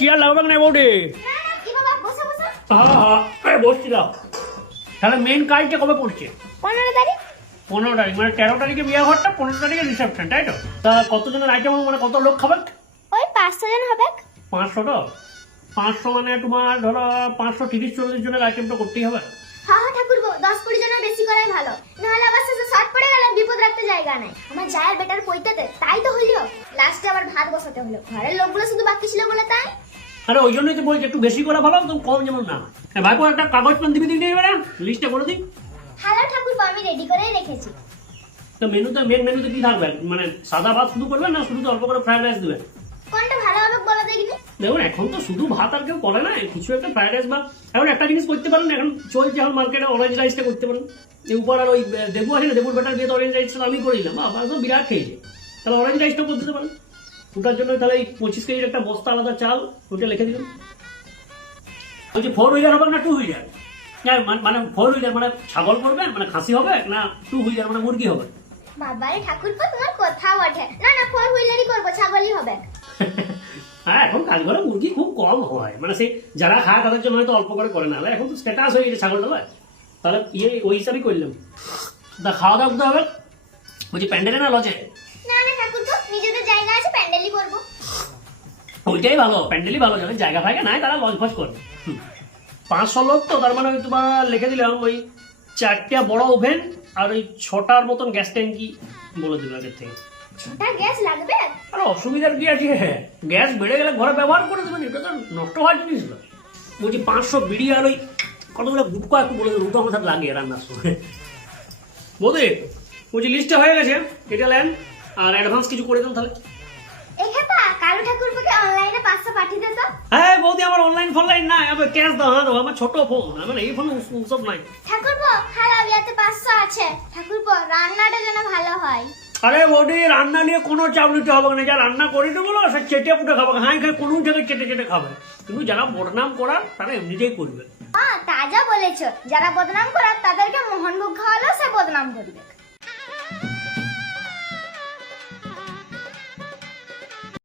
Chair লাগবে না বসে হ্যাঁ হ্যাঁ এই বসছিলাম তাহলে মেন কাজটা কবে পড়ছে? পনেরো তারিখ। পনেরো তারিখ মানে তেরো তারিখে বিয়ে ঘরটা পনেরো তারিখে রিসেপশন তাই তো? তা কতজনের আইটেম মানে কত লোক খাবে ওই পাঁচশো জন হবে পাঁচশো তো? পাঁচশো মানে তোমার ধরো পাঁচশো তিরিশ চল্লিশ জনের আইটেমটা করতেই হবে। হ্যাঁ হ্যাঁ ঠাকুর দশ কুড়ি জনের বেশি করাই ভালো। নাহলে আবার শেষে শর্ট পড়ে গেলে বিপদ রাখতে জায়গা নাই। আমার জায়ের বেটার পইতেতে তাই তো হইল। লাস্টে আবার ভাত বসাতে হলো। ঘরের লোকগুলো শুধু বাকি ছিল বলে তাই? আরে ওই জন্যই তো বলছি একটু বেশি করে ভালো তো কম যেমন না। হয়। হ্যাঁ, ভাইপো একটা কাগজ পেন দিবি দিবি এবারে? লিস্টটা করে দিই। হ্যালো ঠাকুর আমি রেডি করেই রেখেছি। তো মেনুতে মেন মেনুতে কি থাকবে? মানে সাদা ভাত শুধু করবেন না শুধু অল্প করে ফ্রাইড রাইস দেবেন কোনটা ভালো হবে বলো দেখিনি দেখুন এখন তো শুধু ভাত আর কেউ করে না কিছু একটা ফ্রাইড রাইস বা এখন একটা জিনিস করতে পারেন এখন চলছে এখন মার্কেটে অরেঞ্জ রাইসটা করতে পারেন। এই উপর আর ওই দেবু আছে না দেবুর বেটার বিয়েতে অরেঞ্জ রাইসটা আমি করে দিলাম সব বিরাট খেয়েছে। তাহলে অরেঞ্জ রাইসটা করতে দিতে পারেন। ওটার জন্য তাহলে এই পঁচিশ কেজির একটা বস্তা আলাদা চাল ওটা লিখে দিলাম বলছি ফোর হুইলার হবে না টু হুইলার মানে ফোর হুইলার মানে ছাগল করবে মানে খাসি হবে না টু হুইলার মানে মুরগি হবে? বাবারে ঠাকুর তোমার কথা ওঠে। না না ফোর হুইলারই করব ছাগলই হবে। হ্যাঁ এখন মুরগি খুব কম হয়। মানে সেই যারা খায় তাদের জন্য হয়তো অল্প করে করে না। এখন তো স্ট্যাটাস হয়ে গেছে ছাগল তাহলে ইয়ে ওই হিসাবেই করলাম। তা খাওয়া দাওয়া করতে হবে? বলছি প্যান্ডেলে না লজে না না ঠাকুর নিজেদের জায়গা আছে প্যান্ডেলই করব ওইটাই ভালো প্যান্ডেলই ভালো যাবে জায়গা ফায়গা নাই তারা লজ ফজ করবে। পাঁচশো লোক তো তার মানে ওই তোমার লিখে দিলাম ওই চারটা বড় ওভেন আর ওই ছটার মতন গ্যাস ট্যাঙ্কি বলে দিল আগের থেকে। ছোটা গ্যাস লাগবে? আর অসুবিধার কি আছে? গ্যাস বেড়ে গেলে ঘরে ব্যবহার করে দেবেন এটা তো নষ্ট হওয়ার জিনিস না। বলছি পাঁচশো বিড়ি আর ওই কতগুলো গুটকা একটু বলে দেবো আমার সাথে লাগে রান্নার সময়। বৌদি বলছি লিস্টটা হয়ে গেছে এটা নেন আর অ্যাডভান্স কিছু করে দেন তাহলে। কালু ঠাকুরকে অনলাইনে পাঁচশো পাঠিয়ে দে তো। হ্যাঁ বৌদি আমার অনলাইন ফনলাইন নাই। আমার ক্যাশ দাও হ্যাঁ দাও আমার ছোট ফোন আমার এই ফোন সব নাই। ঠাকুরপো হ্যালো বিয়াতে পাঁচশো আছে। ঠাকুরপো রান্নাটা যেন ভালো হয়। আরে বৌদি রান্না নিয়ে কোনো চাপ নিতে হবে না। যা রান্না করে দেবো না সে চেটে পুটে খাবে। হাই খাই কোনো জায়গায় চেটে চেটে খাবে। কিন্তু যারা বদনাম করার তারা এমনিতেই করবে। হ্যাঁ তাজা বলেছ। যারা বদনাম করার তাদেরকে মোহনভোগ খাওয়ালেও সে বদনাম করবে।